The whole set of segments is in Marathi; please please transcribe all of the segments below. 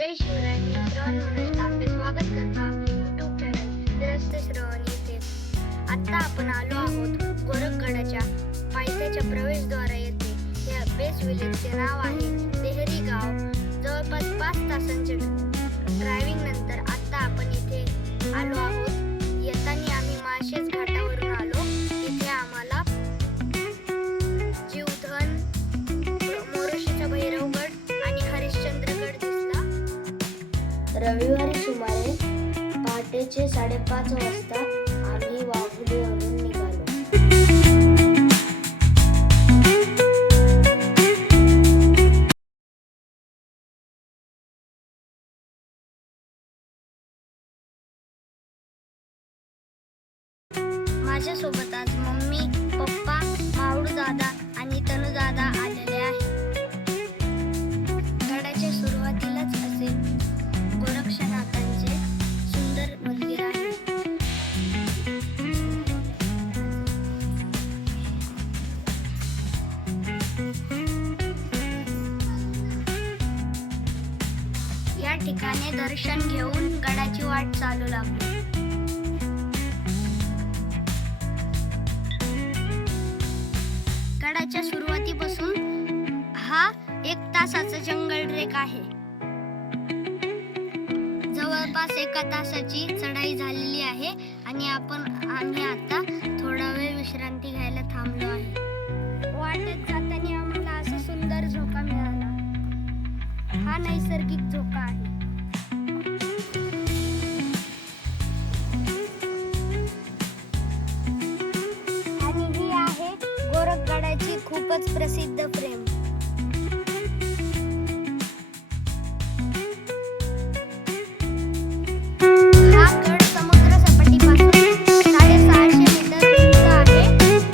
जय शिवराय मित्रांनो, आपले स्वागत करतो यूट्यूब चॅनल रस्ते श्रवण येथे. आता आपण आलो आहोत गोरखगडाच्या पायथ्याच्या प्रवेशद्वारा येथे. या बेस विलेजचे नाव आहे देहरी गाव. जवळपास 5 तासांच्या ड्रायव्हिंग नंतर आता आपण इथे आलो आहोत. येताना आम्ही माळशेज घाटावरून आलो. इथे आम्हाला जीवधन, मोरोशीचा भैरवगड आणि हरिश्चंद्रगड दिसला. रविवारी सुमारे पहाटेचे 5:30 वाजता आम्ही वाघुलीवरून निघालो. माझ्यासोबत आज मम्मी, पप्पा, मावळू दादा आणि तनू दादा आलेले आहेत. गडाच्या सुरुवातीलाच असे गोरक्षनाथांचे सुंदर मंदिर आहे. या ठिकाणी दर्शन घेऊन गडाची वाट चालू लागली. गडाच्या सुरुवातीपासून हा 1 तासाचा जंगल ट्रेक आहे. जवळपास 1 तासाची चढाई झालेली आहे आणि आम्ही आता थोडा वेळ विश्रांती घ्यायला थांबलो आहे. वाटेत जाताना आम्हाला असा सुंदर झोका मिळाला. हा नैसर्गिक झोका आहे. आणि ही आहे गोरखगडाची खूपच प्रसिद्ध फ्रेम. हा गड समुद्र सपाटीपासून 650 मीटर उंच आहे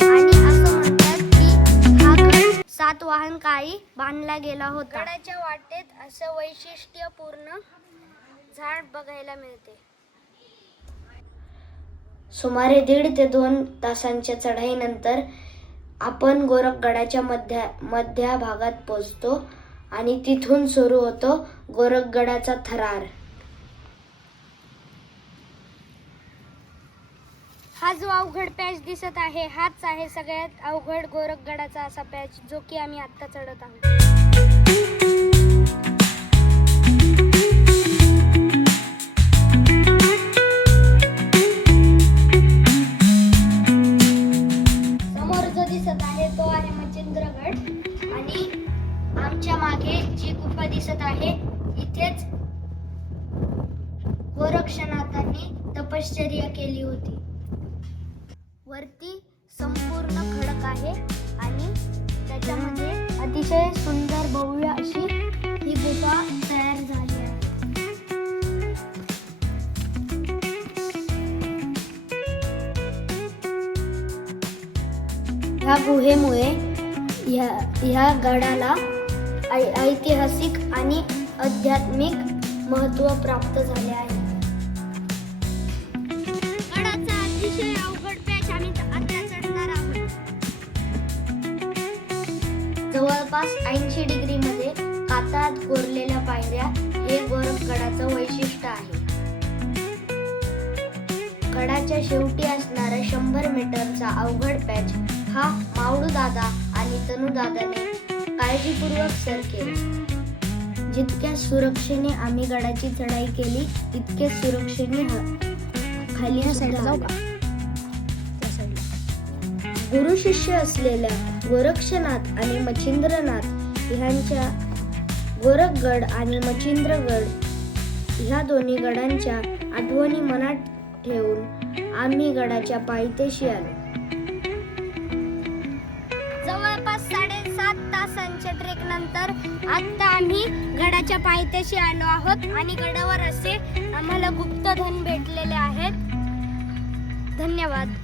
आणि असं म्हणतात की हा गड 7 वाहन काळी बांधला गेला होता. गडाच्या वाटेत असं वैशिष्ट्यपूर्ण झाड बघायला मिळते. सुमारे 1.5 ते 2 तासांच्या चढाईनंतर आपण गोरखगडाच्या मध्य भागात पोहोचतो आणि तिथून सुरू होतो गोरखगडाचा थरार. हा जो अवघड पॅच दिसत आहे, हाच आहे सगळ्यात अवघड गोरखगडाचा असा पॅच, जो की आम्ही आत्ता चढत आहोत. समोर जो दिसत आहे तो आहे मच्छिंद्रगड आणि आमच्या मागे जी गुफा दिसत आहे, इथेच गोरक्षनाथांनी तपश्चर्या केली होती. वरती संपूर्ण खडक आहे आणि त्याच्यामध्ये अतिशय सुंदर भव्य अशी ही गुफा तयार झाली आहे. ह्या गुहेमुळे ह्या गडाला ऐतिहासिक आणि आध्यात्मिक महत्त्व प्राप्त झाले आहे. गडाचा अतिशय अवघड पॅच आम्ही आता चढणार आहोत. जवळपास 80 डिग्रीमध्ये कातात कोरलेल्या पायऱ्या हे गोरखगडाचं वैशिष्ट्य आहे. गडाच्या शेवटी असणारा 100 मीटरचा अवघड पॅच हा मावळू दादा आणि तनू दादाने काळजीपूर्वक सर केला. जितक्या सुरक्षेने आम्ही गडाची चढाई केली, तितके सुरक्षेने खाली गुरु शिष्य असलेल्या गोरक्षनाथ आणि मच्छिंद्रनाथ ह्यांच्या गोरखगड आणि मच्छिंद्रगड ह्या दोन्ही गडांच्या आठवणी मनात ठेवून आम्ही गडाच्या पायथ्याशी आलो. जवळपास 7.5 तासांच्या ट्रेक नंतर आता आम्ही गडाच्या पायथ्याशी आलो आहोत आणि गडावर असे आम्हाला गुप्तधन भेटलेले आहेत. धन्यवाद.